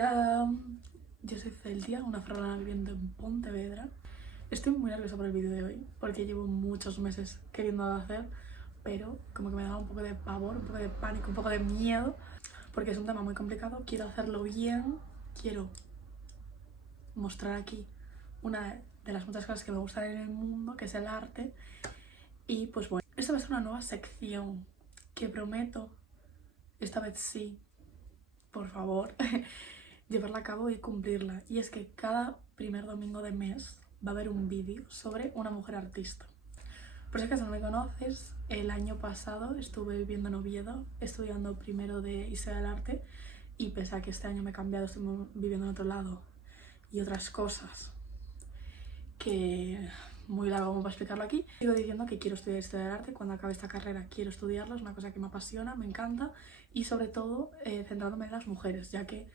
Hola, yo soy Celtia, una ferrolana viviendo en Pontevedra. Estoy muy nerviosa por el vídeo de hoy porque llevo muchos meses queriendo hacer, pero como que me da un poco de pavor, un poco de pánico, un poco de miedo, porque es un tema muy complicado. Quiero hacerlo bien, quiero mostrar aquí una de las muchas cosas que me gustan en el mundo, que es el arte. Y pues bueno, esta va a ser una nueva sección que prometo, esta vez sí, por favor, llevarla a cabo y cumplirla. Y es que cada primer domingo de mes va a haber un vídeo sobre una mujer artista. Por si acaso no me conoces, el año pasado estuve viviendo en Oviedo, estudiando primero de Historia del Arte, y pese a que este año me he cambiado, estoy viviendo en otro lado y otras cosas que muy largo como para explicarlo aquí. Sigo diciendo que quiero estudiar Historia del Arte. Cuando acabe esta carrera quiero estudiarlo, es una cosa que me apasiona, me encanta, y sobre todo centrándome en las mujeres, ya que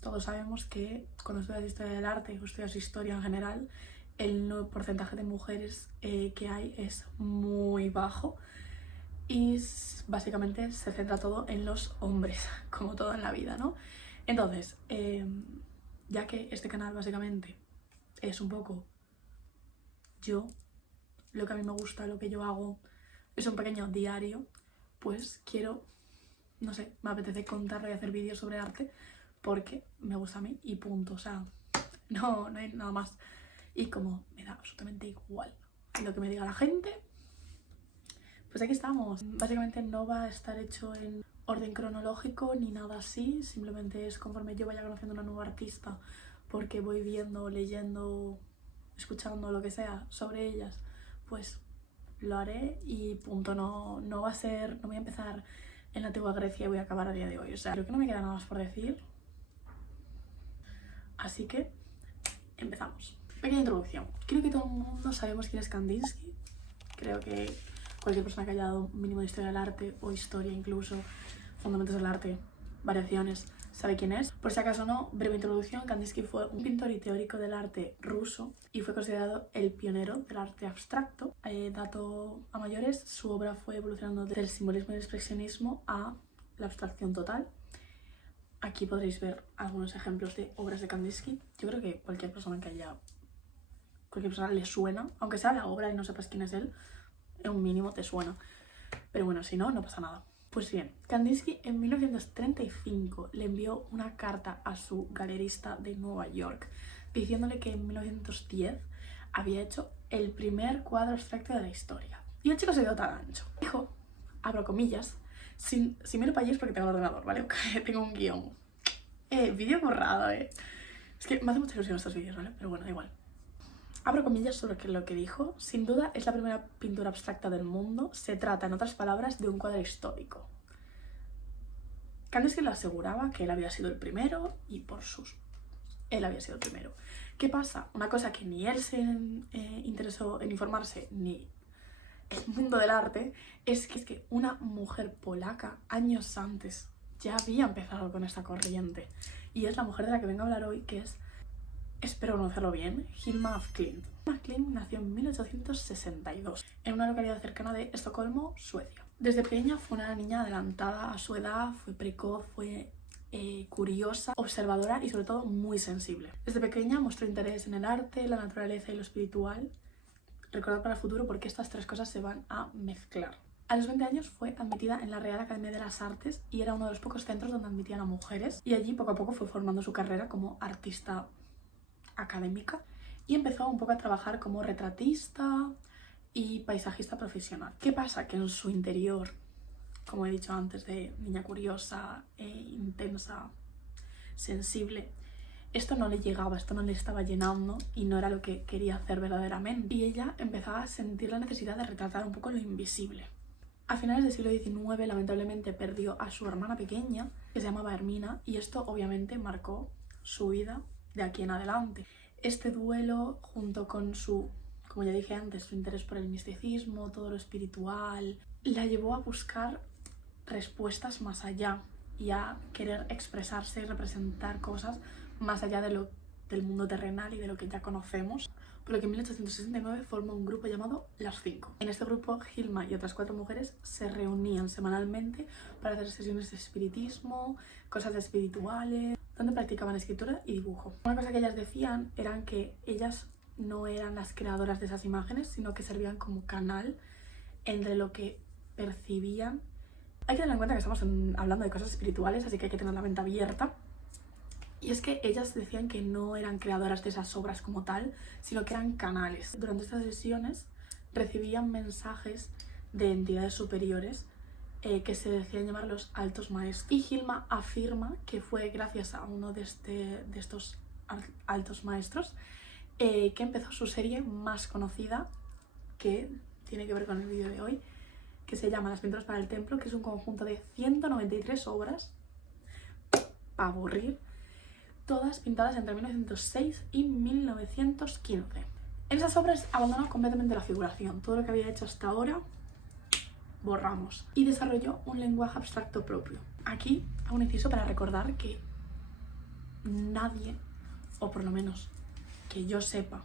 todos sabemos que cuando estudias Historia del Arte o estudias Historia en general, el porcentaje de mujeres que hay es muy bajo y básicamente se centra todo en los hombres, como todo en la vida, ¿no? Entonces, ya que este canal básicamente es un poco yo, lo que a mí me gusta, lo que yo hago, es un pequeño diario, pues quiero, no sé, me apetece contarlo y hacer vídeos sobre arte porque me gusta a mí y punto, o sea, no hay nada más. Y como me da absolutamente igual lo que me diga la gente, pues aquí estamos. Básicamente no va a estar hecho en orden cronológico ni nada así, simplemente es conforme yo vaya conociendo una nueva artista, porque voy viendo, leyendo, escuchando lo que sea sobre ellas, pues lo haré y punto. No va a ser, no voy a empezar en la antigua Grecia y voy a acabar a día de hoy, o sea, creo que no me queda nada más por decir, así que empezamos. Pequeña introducción. Creo que todo el mundo sabemos quién es Kandinsky. Creo que cualquier persona que haya dado un mínimo de historia del arte o historia incluso, fundamentos del arte, variaciones, sabe quién es. Por si acaso no, breve introducción. Kandinsky fue un pintor y teórico del arte ruso y fue considerado el pionero del arte abstracto. Dato a mayores, su obra fue evolucionando del simbolismo y el expresionismo a la abstracción total. Aquí podréis ver algunos ejemplos de obras de Kandinsky. Yo creo que cualquier persona le suena, aunque sea la obra y no sepas quién es él, en un mínimo te suena. Pero bueno, si no, no pasa nada. Pues bien, Kandinsky en 1935 le envió una carta a su galerista de Nueva York diciéndole que en 1910 había hecho el primer cuadro abstracto de la historia. Y el chico se dio tan ancho. Dijo, abro comillas, si miro para allí es porque tengo el ordenador, ¿vale? Tengo un guión. Vídeo borrado, Es que me hace mucha ilusión estos vídeos, ¿vale? Pero bueno, da igual. Abro comillas sobre lo que dijo. Sin duda es la primera pintura abstracta del mundo. Se trata, en otras palabras, de un cuadro histórico. Kandinsky le aseguraba que él había sido el primero y él había sido el primero. ¿Qué pasa? Una cosa que ni él se interesó en informarse, ni el mundo del arte, es que una mujer polaca, años antes, ya había empezado con esta corriente. Y es la mujer de la que vengo a hablar hoy, que es, espero pronunciarlo bien, Hilma af Klint. Hilma af Klint nació en 1862 en una localidad cercana de Estocolmo, Suecia. Desde pequeña fue una niña adelantada a su edad, fue precoz, fue curiosa, observadora y sobre todo muy sensible. Desde pequeña mostró interés en el arte, la naturaleza y lo espiritual. Recordad para el futuro porque estas tres cosas se van a mezclar. A los 20 años fue admitida en la Real Academia de las Artes y era uno de los pocos centros donde admitían a mujeres, y allí poco a poco fue formando su carrera como artista académica y empezó un poco a trabajar como retratista y paisajista profesional. ¿Qué pasa? Que en su interior, como he dicho antes, de niña curiosa, intensa, sensible, esto no le llegaba, esto no le estaba llenando y no era lo que quería hacer verdaderamente. Y ella empezaba a sentir la necesidad de retratar un poco lo invisible. A finales del siglo XIX, lamentablemente, perdió a su hermana pequeña, que se llamaba Hermina, y esto obviamente marcó su vida de aquí en adelante. Este duelo, junto con su, como ya dije antes, su interés por el misticismo, todo lo espiritual, la llevó a buscar respuestas más allá y a querer expresarse y representar cosas más allá de lo del mundo terrenal y de lo que ya conocemos, por lo que en 1869 formó un grupo llamado Las Cinco. En este grupo, Hilma y otras 4 mujeres se reunían semanalmente para hacer sesiones de espiritismo, cosas espirituales, donde practicaban escritura y dibujo. Una cosa que ellas decían era que ellas no eran las creadoras de esas imágenes, sino que servían como canal entre lo que percibían. Hay que tener en cuenta que estamos hablando de cosas espirituales, así que hay que tener la mente abierta. Y es que ellas decían que no eran creadoras de esas obras como tal, sino que eran canales. Durante estas sesiones recibían mensajes de entidades superiores que se decían llamar los altos maestros. Y Hilma afirma que fue gracias a uno de estos altos maestros que empezó su serie más conocida, que tiene que ver con el vídeo de hoy, que se llama Las pinturas para el templo, que es un conjunto de 193 obras, para aburrir, todas pintadas entre 1906 y 1915. En esas obras abandonó completamente la figuración, todo lo que había hecho hasta ahora borramos, y desarrolló un lenguaje abstracto propio. Aquí hago un inciso para recordar que nadie, o por lo menos que yo sepa,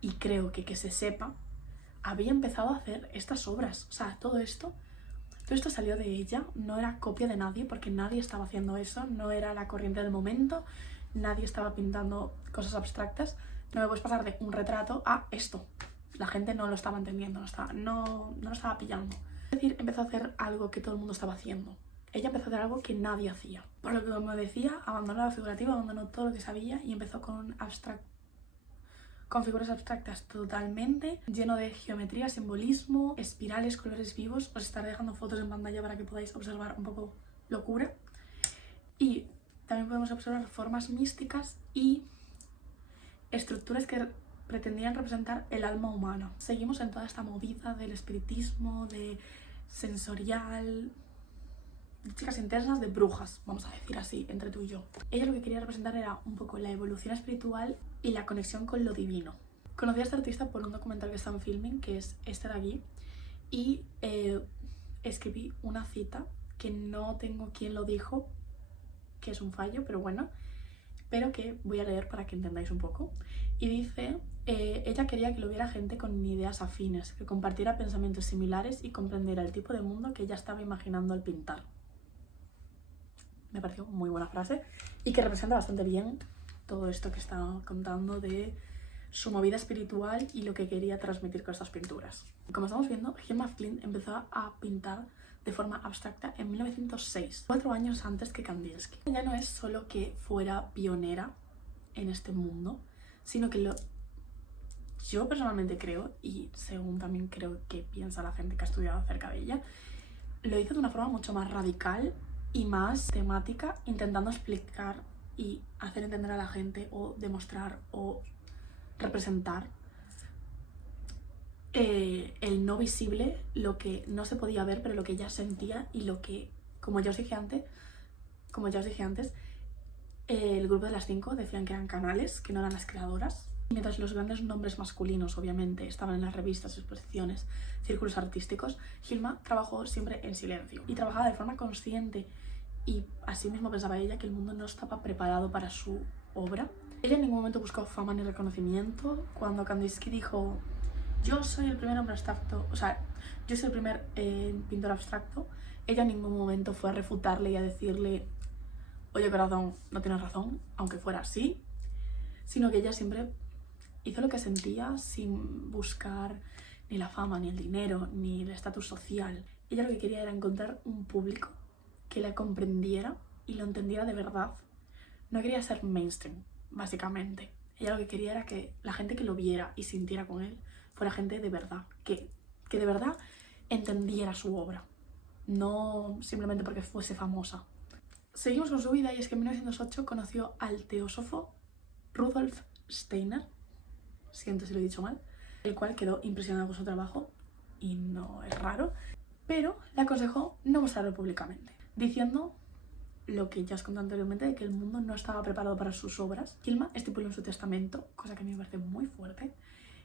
y creo que se sepa, había empezado a hacer estas obras. O sea, todo esto salió de ella, no era copia de nadie, porque nadie estaba haciendo eso, no era la corriente del momento, nadie estaba pintando cosas abstractas. No me puedes pasar de un retrato a esto. La gente no lo estaba entendiendo, no lo estaba pillando. Es decir, empezó a hacer algo que todo el mundo estaba haciendo. Ella empezó a hacer algo que nadie hacía. Por lo que, como decía, abandonó la figurativa, abandonó todo lo que sabía y empezó con figuras abstractas totalmente, lleno de geometría, simbolismo, espirales, colores vivos. Os estaré dejando fotos en pantalla para que podáis observar un poco locura. Y también podemos observar formas místicas y estructuras que pretendían representar el alma humana. Seguimos en toda esta movida del espiritismo, de sensorial, de chicas internas, de brujas, vamos a decir así, entre tú y yo. Ella lo que quería representar era un poco la evolución espiritual y la conexión con lo divino. Conocí a esta artista por un documental que está en Filming, que es este de aquí, y escribí una cita que no tengo quien lo dijo, que es un fallo, pero bueno, pero que voy a leer para que entendáis un poco. Y dice, ella quería que lo viera gente con ideas afines, que compartiera pensamientos similares y comprendiera el tipo de mundo que ella estaba imaginando al pintar. Me pareció muy buena frase y que representa bastante bien todo esto que está contando de su movida espiritual y lo que quería transmitir con estas pinturas. Como estamos viendo, Hilma Flynn empezó a pintar de forma abstracta en 1906, 4 años antes que Kandinsky. Ya no es solo que fuera pionera en este mundo, sino que yo personalmente creo, y según también creo que piensa la gente que ha estudiado acerca de ella, lo hizo de una forma mucho más radical y más temática, intentando explicar y hacer entender a la gente o demostrar o representar el no visible, lo que no se podía ver pero lo que ella sentía y lo que, como ya os dije antes, el grupo de las 5 decían que eran canales, que no eran las creadoras. Mientras los grandes nombres masculinos obviamente estaban en las revistas, exposiciones, círculos artísticos, Hilma trabajó siempre en silencio y trabajaba de forma consciente, y así mismo pensaba ella que el mundo no estaba preparado para su obra. Ella en ningún momento buscó fama ni reconocimiento. Cuando Kandinsky dijo yo soy el primer hombre abstracto, o sea, yo soy el primer pintor abstracto, ella en ningún momento fue a refutarle y a decirle oye corazón, no tienes razón, aunque fuera así, sino que ella siempre hizo lo que sentía sin buscar ni la fama, ni el dinero, ni el estatus social. Ella lo que quería era encontrar un público que la comprendiera y lo entendiera de verdad. No quería ser mainstream, básicamente. Ella lo que quería era que la gente que lo viera y sintiera con él fuera gente de verdad, que de verdad entendiera su obra, no simplemente porque fuese famosa. Seguimos con su vida, y es que en 1908 conoció al teósofo Rudolf Steiner, siento si lo he dicho mal, el cual quedó impresionado con su trabajo, y no es raro, pero le aconsejó no mostrarlo públicamente, diciendo lo que ya os conté anteriormente, de que el mundo no estaba preparado para sus obras. Hilma estipuló en su testamento, cosa que a mí me parece muy fuerte,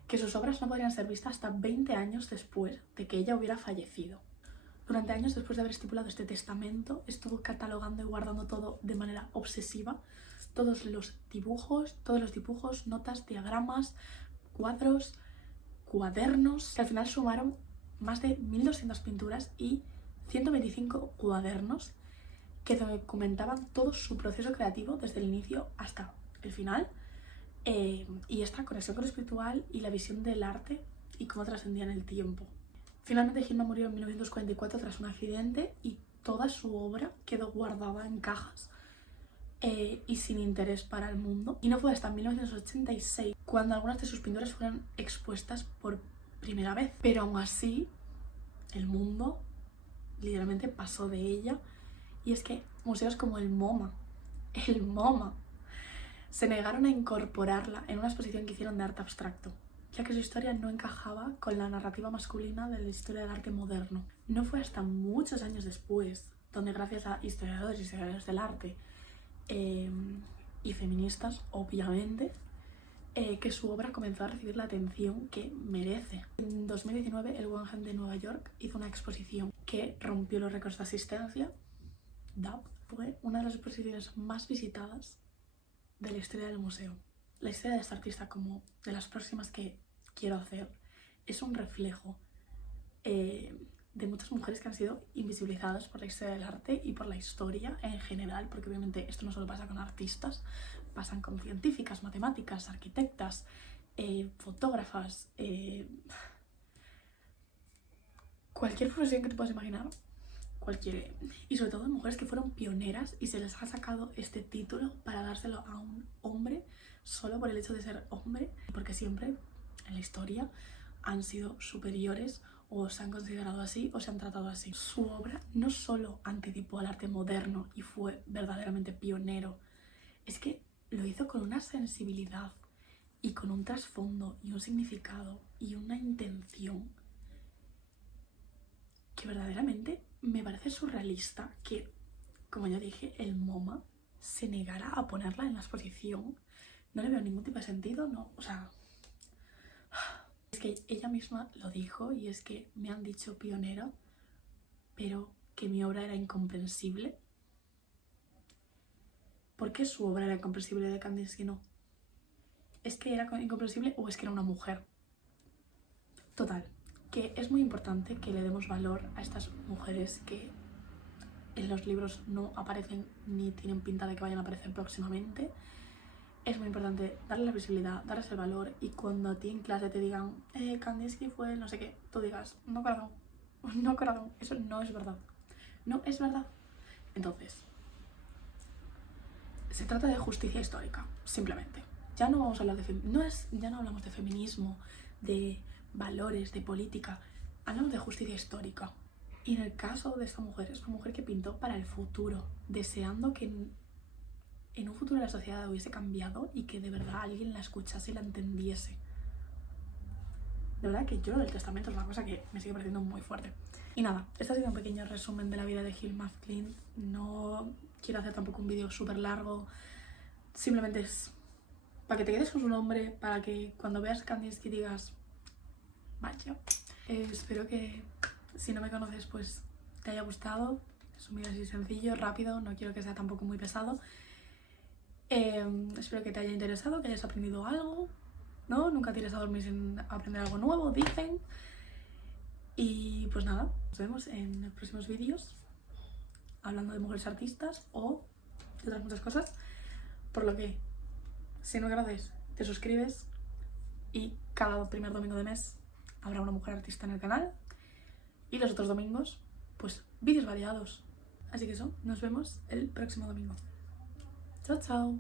que sus obras no podrían ser vistas hasta 20 años después de que ella hubiera fallecido. Durante años después de haber estipulado este testamento, estuvo catalogando y guardando todo de manera obsesiva, todos los dibujos, notas, diagramas, cuadros, cuadernos, que al final sumaron más de 1200 pinturas y 125 cuadernos que documentaban todo su proceso creativo desde el inicio hasta el final, y esta conexión con lo espiritual y la visión del arte y cómo trascendía en el tiempo. Finalmente Hillman murió en 1944 tras un accidente y toda su obra quedó guardada en cajas y sin interés para el mundo. Y no fue hasta 1986 cuando algunas de sus pinturas fueron expuestas por primera vez. Pero aún así, el mundo literalmente pasó de ella. Y es que museos como el MoMA, se negaron a incorporarla en una exposición que hicieron de arte abstracto, ya que su historia no encajaba con la narrativa masculina de la historia del arte moderno. No fue hasta muchos años después, donde gracias a historiadores y historiadores del arte y feministas, obviamente, que su obra comenzó a recibir la atención que merece. En 2019, el Guggenheim de Nueva York hizo una exposición que rompió los récords de asistencia. Fue una de las exposiciones más visitadas de la historia del museo. La historia de esta artista, como de las próximas que quiero hacer, es un reflejo de muchas mujeres que han sido invisibilizadas por la historia del arte y por la historia en general, porque obviamente esto no solo pasa con artistas, pasan con científicas, matemáticas, arquitectas, fotógrafas, cualquier profesión que te puedas imaginar, cualquiera, y sobre todo mujeres que fueron pioneras y se les ha sacado este título para dárselo a un hombre solo por el hecho de ser hombre, porque siempre en la historia han sido superiores o se han considerado así o se han tratado así. Su obra no solo anticipó al arte moderno y fue verdaderamente pionero, es que lo hizo con una sensibilidad y con un trasfondo y un significado y una intención que verdaderamente me parece surrealista que, como ya dije, el MoMA se negara a ponerla en la exposición. No le veo ningún tipo de sentido, no, o sea... Es que ella misma lo dijo y es que me han dicho pionera, pero que mi obra era incomprensible. ¿Por qué su obra era incomprensible de Kandinsky no? ¿Es que era incomprensible o es que era una mujer? Total, que es muy importante que le demos valor a estas mujeres que en los libros no aparecen ni tienen pinta de que vayan a aparecer próximamente. Es muy importante darles la visibilidad, darles el valor, y cuando a ti en clase te digan Kandinsky fue no sé qué, tú digas no corazón, eso no es verdad, no es verdad. Entonces, se trata de justicia histórica, simplemente. Ya no vamos a hablar de ya no hablamos de feminismo, de valores, de política, hablamos de justicia histórica. Y en el caso de esta mujer, es una mujer que pintó para el futuro, deseando que en un futuro la sociedad hubiese cambiado y que de verdad alguien la escuchase y la entendiese. De verdad que yo lo del testamento es una cosa que me sigue pareciendo muy fuerte. Y nada, este ha sido un pequeño resumen de la vida de Hilma af Klint. No quiero hacer tampoco un vídeo súper largo, simplemente es para que te quedes con su nombre, para que cuando veas Kandinsky digas vaya. Espero que si no me conoces pues te haya gustado. Es un vídeo así sencillo, rápido, no quiero que sea tampoco muy pesado. Espero que te haya interesado, que hayas aprendido algo, ¿no? Nunca tires a dormir sin aprender algo nuevo, dicen. Y pues nada, nos vemos en los próximos vídeos hablando de mujeres artistas o de otras muchas cosas. Por lo que, si no me conoces, te suscribes y cada primer domingo de mes habrá una mujer artista en el canal. Y los otros domingos, pues vídeos variados. Así que eso, nos vemos el próximo domingo. Chao, chao.